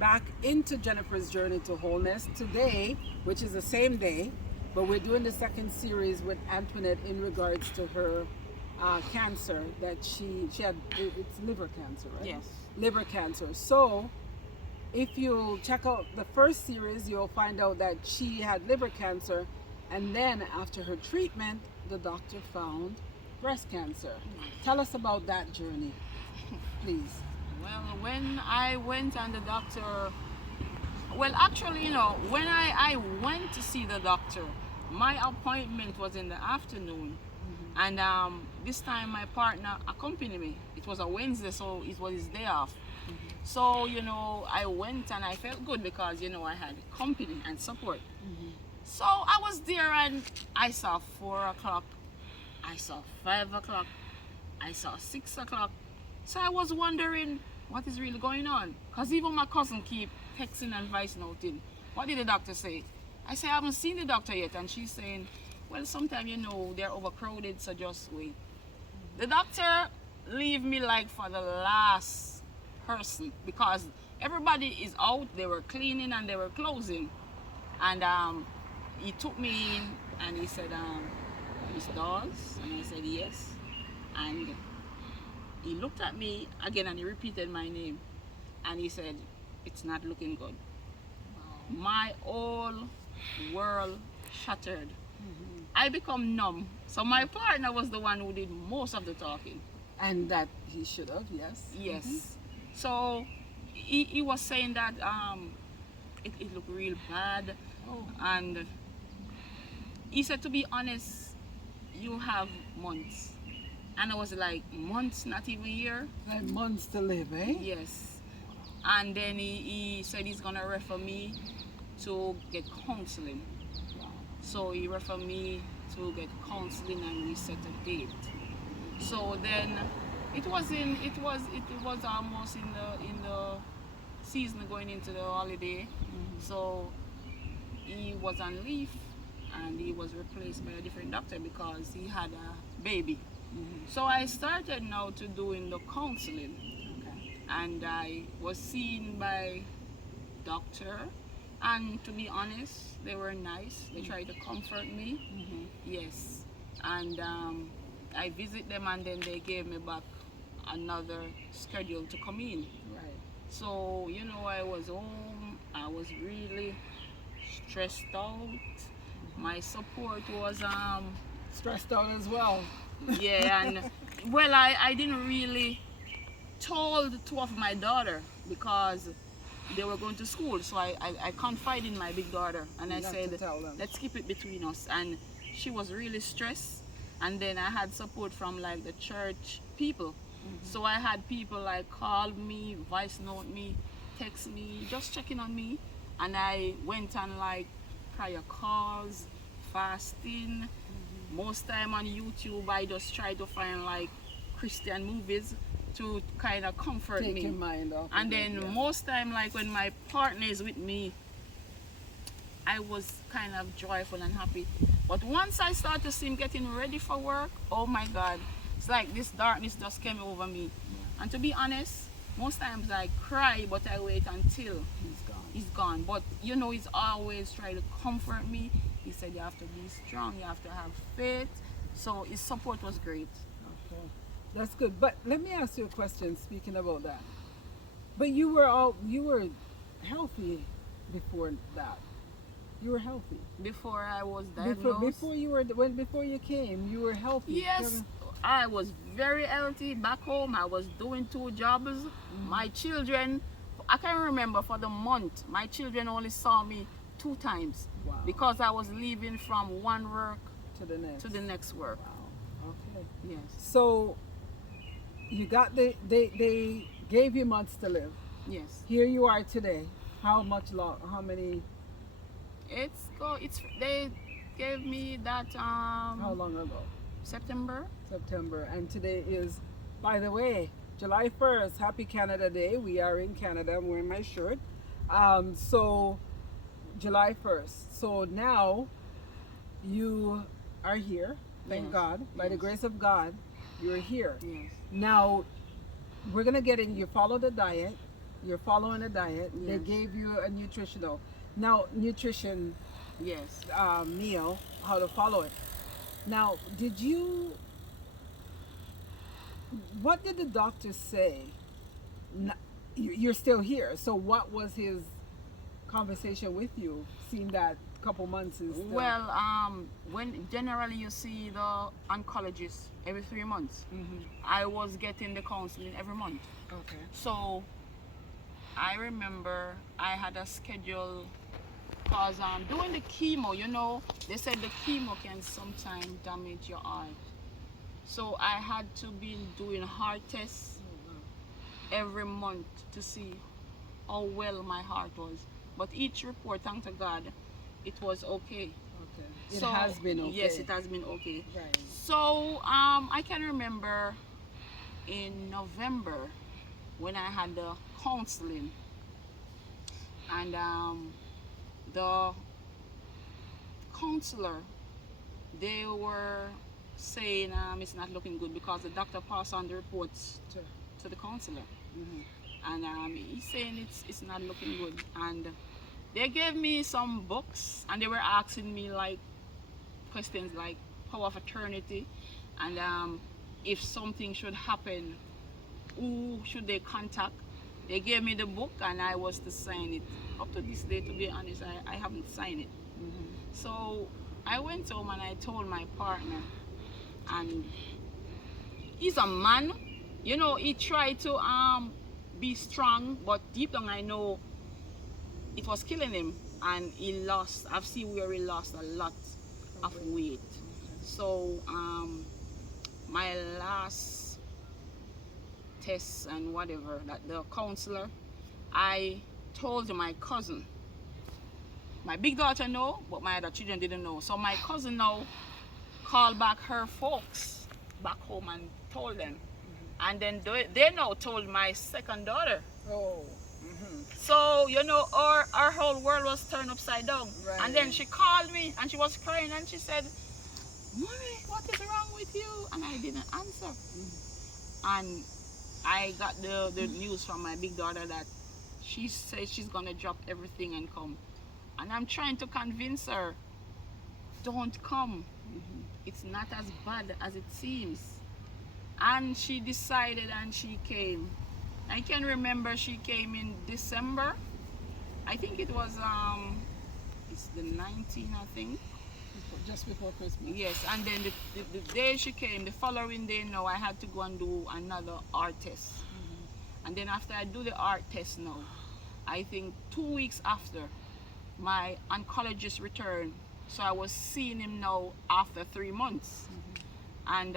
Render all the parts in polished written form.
back into Jennifer's Journey to Wholeness today, which is the same day, but we're doing the second series with Antoinette in regards to her cancer that she had. It's liver cancer, right? Yes. Liver cancer. So if you check out the first series, you'll find out that she had liver cancer, and then after her treatment, the doctor found breast cancer. Tell us about that journey, please. Well, when I went and the doctor, well, actually, when I went to see the doctor, my appointment was in the afternoon. And this time my partner accompanied me. It was a Wednesday, so it was his day off. So, I went and I felt good because, I had company and support. So I was there and I saw 4 o'clock, I saw 5 o'clock, I saw 6 o'clock. So I was wondering what is really going on. Because even my cousin keep texting and voice noting. What did the doctor say? I say, I haven't seen the doctor yet. And she's saying, well, sometimes, they're overcrowded, so just wait. The doctor leave me like for the last person because everybody is out. They were cleaning and they were closing. And he took me in and he said, Miss Dawes? And I said, yes. And he looked at me again and he repeated my name. And he said, it's not looking good. Wow. My whole world shattered. I become numb. So my partner was the one who did most of the talking. And that he should have, yes. Yes. So he was saying that it looked real bad. Oh. And he said, to be honest, you have months. And I was like, months, not even a year? Like months to live, eh? Yes. And then he said he's going to refer me to get counseling. So he referred me to get counseling and we set a date. So then it was almost in the season going into the holiday. So he was on leave and he was replaced by a different doctor because he had a baby. So I started now to doing the counseling. Okay. And I was seen by doctor, and to be honest, they were nice. They tried to comfort me. Yes. And I visit them and then they gave me back another schedule to come in. Right. So, I was home. I was really stressed out. My support was stressed out as well. Yeah, and well, I didn't really told 2 of my daughter because they were going to school, so I confided in my big daughter and I said, let's keep it between us. And she was really stressed, and then I had support from like the church people. So I had people like call me, voice note me, text me, just checking on me. And I went on like prayer calls, fasting. Most time on YouTube I just try to find like Christian movies to kind of comfort me. Take your mind off. And then most time, like when my partner is with me, I was kind of joyful and happy. But once I started to see him getting ready for work, oh my God, it's like this darkness just came over me. And to be honest, most times I cry, but I wait until he's gone. But he's always trying to comfort me. He said you have to be strong, you have to have faith. So his support was great. Okay. That's good. But let me ask you a question speaking about that. But you were healthy before that. You were healthy. Before I was diagnosed? Before you came, you were healthy. Yes, I was very healthy back home. I was doing 2 jobs. My children, I can remember for the month, my children only saw me 2 times. Wow. Because I was leaving from one work to the next work. Wow. Okay. Yes. So you got they gave you months to live. Yes. Here you are today. How many? They gave me that how long ago? September. And today is, by the way, July 1st. Happy Canada Day. We are in Canada. I'm wearing my shirt. So July 1st. So now you are here. Thank God. By the grace of God, you're here. Yes. Now we're gonna get in. You follow the diet. You're following a diet. They Yes. gave you a nutritional, now nutrition Yes. meal, how to follow it. Now, what did the doctor say? N- You're still here. So what was his conversation with you, seeing that couple months is still... Well, when generally you see the oncologist every 3 months, Mhm. I was getting the counseling every month. Okay. So I remember I had a schedule because doing the chemo, they said the chemo can sometimes damage your heart. So I had to be doing heart tests every month to see how well my heart was. But each report, thank to God, it was okay. Okay. It has been okay. Yes, it has been okay. Right. So I can remember in November when I had the counseling, and the counselor, they were saying it's not looking good because the doctor passed on the reports Sure. to the counselor, Mhm. and he's saying it's not looking good. And they gave me some books, and they were asking me like questions like power of eternity, and if something should happen, who should they contact. They gave me the book, and I was to sign it. Up to this day, to be honest, I haven't signed it. Mhm. So I went home and I told my partner, and he's a man, he tried to be strong, but deep down I know it was killing him, and I've seen where he lost a lot of weight. So my last tests and whatever, that the counselor, I told my cousin. My big daughter know, but my other children didn't know. So my cousin now called back her folks back home and told them. And then they now told my second daughter. Oh. Mhm. So, our whole world was turned upside down. Right. And then she called me and she was crying and she said, "Mommy, what is wrong with you?" And I didn't answer. And I got the news from my big daughter that she says she's gonna drop everything and come. And I'm trying to convince her, don't come. It's not as bad as it seems. And she decided and she came. I can remember she came in December. I think it was it's the 19th, I think. Just before Christmas. Yes, and then the day she came, the following day now I had to go and do another art test. And then after I do the art test now, I think 2 weeks after, my oncologist returned. So I was seeing him now after 3 months. And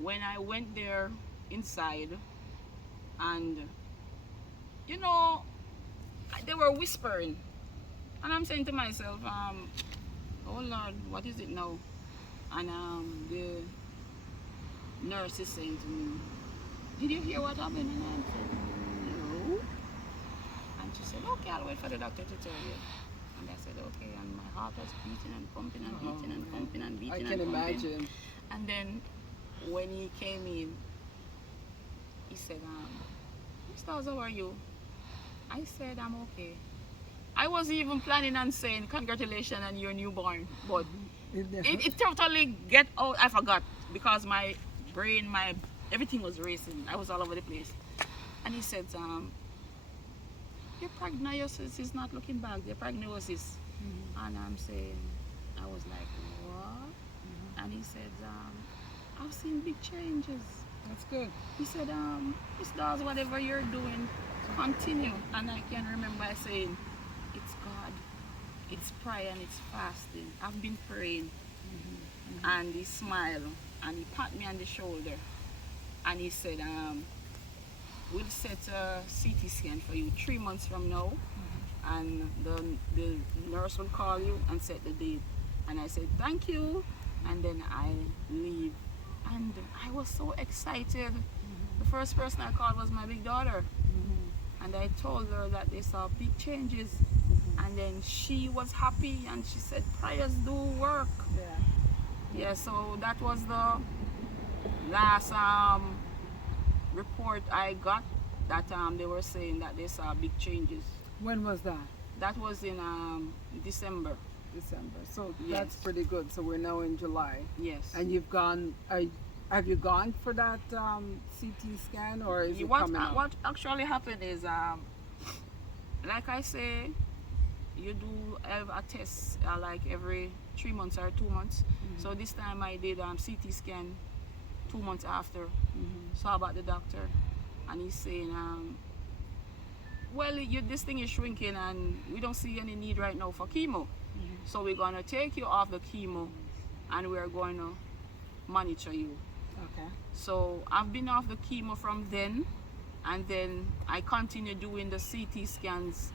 when I went there inside, and they were whispering, and I'm saying to myself, oh Lord, what is it now? And the nurse is saying to me, "Did you hear what happened?" And I said, "No." And she said, "Okay, I'll wait for the doctor to tell you." And I said, "Okay." And my heart was beating and pumping and beating and pumping and beating. I can imagine. And then when he came in, he said, "Stars, how are you?" I said, "I'm okay." I was even planning on saying congratulations on your newborn, but it totally get out. I forgot because my brain, everything was racing. I was all over the place. And he said, "Your prognosis is not looking bad. Your prognosis." And I'm saying, I was like, "What?" And he said, "I've seen big changes." That's good. He said, "Miss Dawes, whatever you're doing, continue." And I can remember saying, "It's God, it's prayer and it's fasting. I've been praying." And he smiled and he pat me on the shoulder and he said, "We'll set a CT scan for you 3 months from now, and the nurse will call you and set the date." And I said, "Thank you." And then I leave. And I was so excited. The first person I called was my big daughter. And I told her that they saw big changes. And then she was happy and she said, "Prayers do work." Yeah, so that was the last report I got. that they were saying that they saw big changes. When was that? That was in December. December. So Yes. that's pretty good. So we're now in July. Yes. And you've gone, have you gone for that CT scan, or is it what coming up? what actually happened is like I say, you do have a test like every 3 months or 2 months. So this time I did CT scan 2 months after. Saw about the doctor, and he's saying well, this thing is shrinking and we don't see any need right now for chemo. So we're going to take you off the chemo and we're going to monitor you. Okay. So I've been off the chemo from then, and then I continue doing the CT scans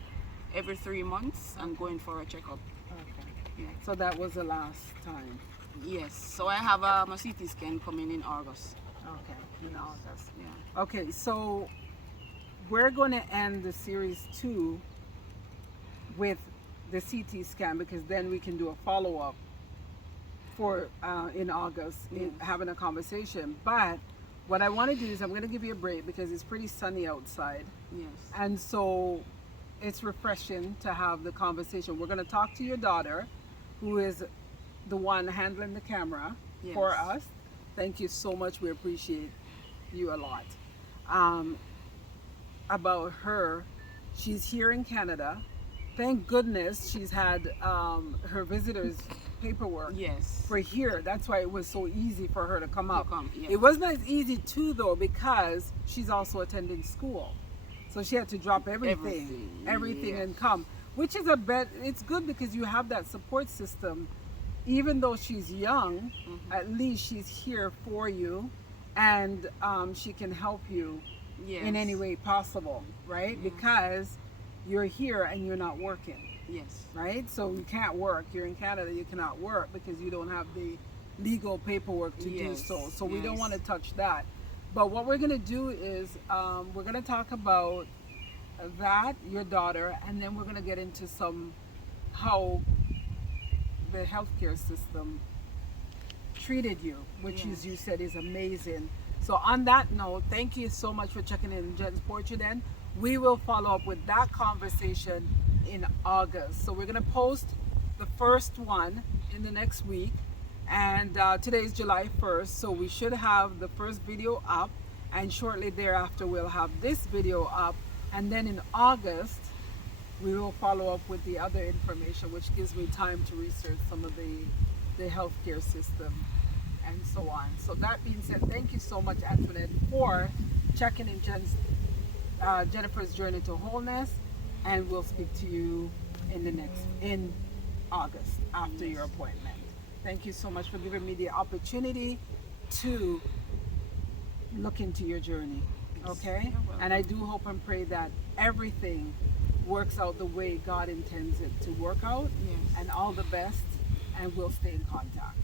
every 3 months and going for a checkup. Okay. Yeah. So that was the last time. Yes. So I have a CT scan coming in August. Okay. In August. Yeah. Okay. So we're going to end the series 2 with the CT scan, because then we can do a follow-up for in August, in having a conversation. But what I want to do is I'm going to give you a break because it's pretty sunny outside, Yes. and so it's refreshing to have the conversation. We're going to talk to your daughter, who is the one handling the camera for Yes. us. Thank you so much. We appreciate you a lot. About her, she's here in Canada. Thank goodness she's had her visitors paperwork Yes. for here. That's why it was so easy for her to come up. Yeah. It wasn't as easy too, though, because she's also attending school, so she had to drop everything Yes. and come, which is it's good because you have that support system. Even though she's young, at least she's here for you, and she can help you Yes. in any way possible, right? Because you're here and you're not working, Yes. right? So you can't work. You're in Canada, you cannot work because you don't have the legal paperwork to do Yes, so. So we don't yes. want to touch that. But what we're going to do is we're going to talk about that, your daughter, and then we're going to get into how the healthcare system treated you, which Yes. is, you said, is amazing. So on that note, thank you so much for checking in Jen's Portrait. Then we will follow up with that conversation in August. So we're going to post the first one in the next week, and today is July 1st, so we should have the first video up, and shortly thereafter we'll have this video up, and then in August we will follow up with the other information, which gives me time to research some of the healthcare system and so on. So that being said, thank you so much, Antoinette, for checking in Jennifer's Journey to Wholeness, and we'll speak to you in August after your appointment. Thank you so much for giving me the opportunity to look into your journey. Okay? You're welcome. And I do hope and pray that everything works out the way God intends it to work out. Yes. And all the best, and we'll stay in contact.